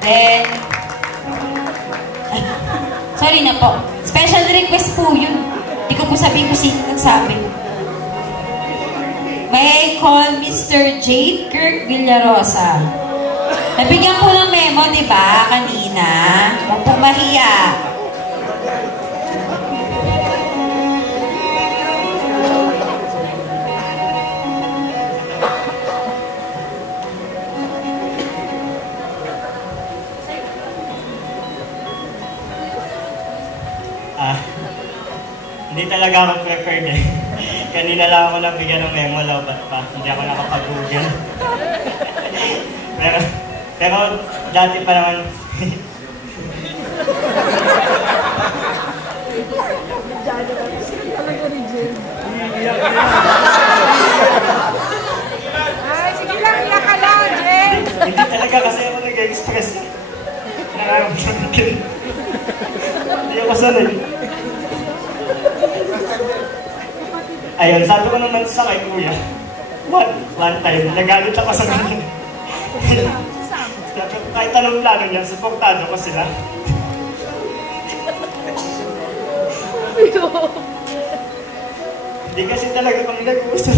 Then, sorry na po. Special request po yun. Hindi ko po sabihin kung sino nagsabi. May I call Mr. Jade Kirk Villarosa. Nabigyan po ng memo, di ba, kanina? Huwag po mahiya. Hindi talaga ako prepared eh. Kanina lang ako nabigyan ng memo, lobat pa. Hindi ako nakapag-google. pero dati pa naman. Ay, sige lang, iyak ka lang, Jen. Hindi talaga kasi ako nag-express. Hindi ako sanay. Ayun, sabi ko naman sa kay Kuya, one time, nagalit ako sa kanya. Kahit anong plano niya, supportado ko sila. Hindi kasi talaga kami nag-uusap.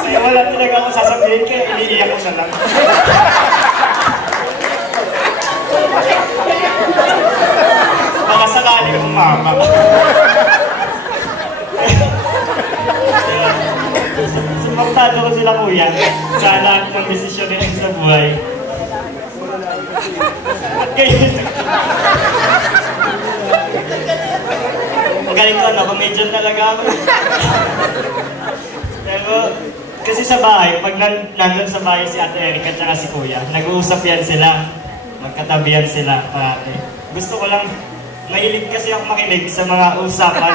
Kaya wala talaga akong sasabihin, kaya iniiyak ko na lang. Baka sakali umama. Suportado ko sila, Kuya, sa lahat ng desisyon nila sa buhay. At ngayon, magaling ko, no? Comedian talaga ako. Pero, kasi sa bahay, pag nandun sa bahay si Ate Erica at si Kuya, nag-uusap yan sila. Magkatabihan sila parati. Gusto ko lang, mahilig kasi ako makinig sa mga usapan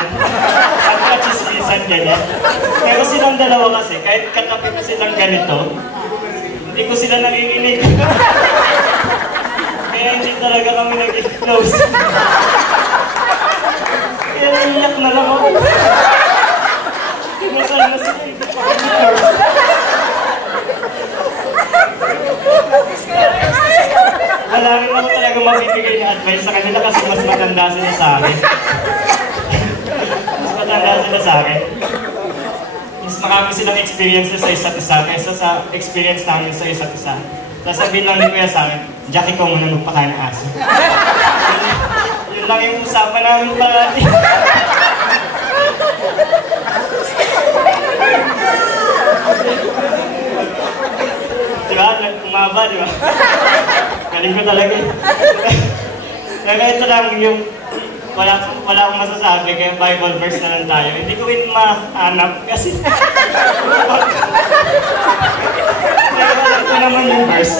at kachismisan ganyan. Pero silang dalawa kasi, kahit katabi ko silang ganito, hindi ko sila nanginginig. Kaya hindi talaga kami nag-close. Kaya naiyak na lang ako. Masal na sila yung close. Wala rin ako talaga mabibigay na advice sa kanila kasi mas matanda sila sa akin. Mas matanda sila sa akin. Mas marami silang experiences sa isa't isa kaysa sa experience namin sa isa't isa. Sasabihin lang ni Kuya sa akin, Jackie ko muna magpakain ng aso. Yun lang yung usapan namin parati. Diba? Umaba, diba? Galing ko talaga. Kaya ito lang yung wala akong masasabi, kaya Bible verse na lang tayo. Hindi ko rin mahanap kasi pero alam ko naman yung verse.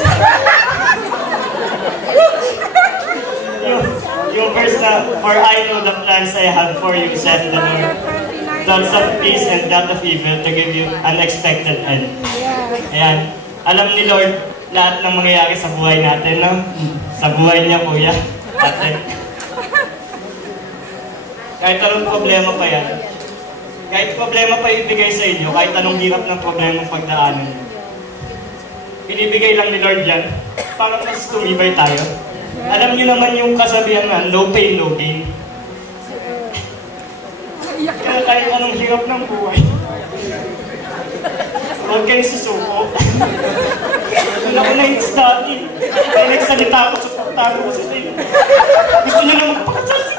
yung verse na, for I know the plans I have for you, said the Lord. Thoughts of peace and not of evil to give you unexpected end. Ayan. Alam ni Lord lahat ng mangyayari sa buhay natin, no? Sa buhay niya, Kuya. Ate. Kahit anong problema pa yan. Kahit problema pa ibigay sa inyo, kahit anong hirap ng problema pagdaanan niyo. Binibigay lang ni Lord yan para mas tumibay tayo. Alam niyo naman yung kasabihan na, no pain, no gain. Kaya kahit anong hirap ng buhay, huwag kayong susuko. Wala ko na yung study. Kaya nagsalita ko, supportado ko sila yun. Gusto niyo na magpakasasin.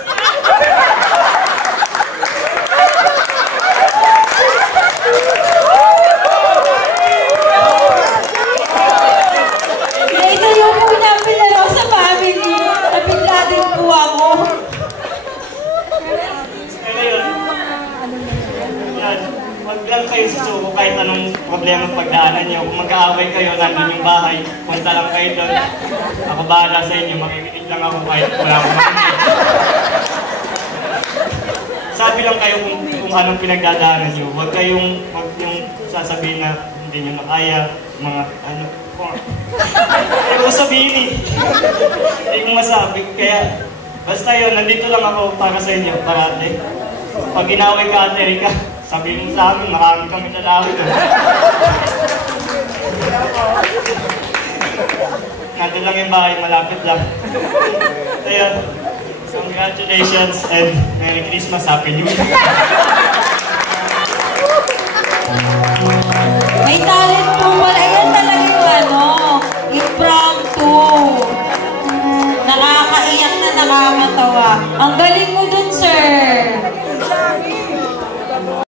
Ito yung pinapilaro sa family. Nabigla din po ako. Pero yun, huwag lang kayo susuko kahit anong problema pagdaanan niyo. Kung mag-aaway kayo, nandun yung bahay, punta lang kayo doon. Ako bahala sa inyo, makikinig lang ako kahit wala akong makinig. Sabi lang kayo kung anong pinagdadaanan niyo. Huwag yung sasabihin na hindi niyo makaya, mga ano, pero sabihin eh. Hindi ko masabi. Kaya, basta yun, nandito lang ako para sa inyo, parate. Pag inaway ka, Ate Erica, sabihin mo sa amin, marami kami lalaki doon. lang yung bahay, malapit lang. Ayun, congratulations and Merry Christmas, Happy New Year. May talent po pala. Ayan talaga yung impromptu. Nakakaiyak na nakakatawa. Ang galing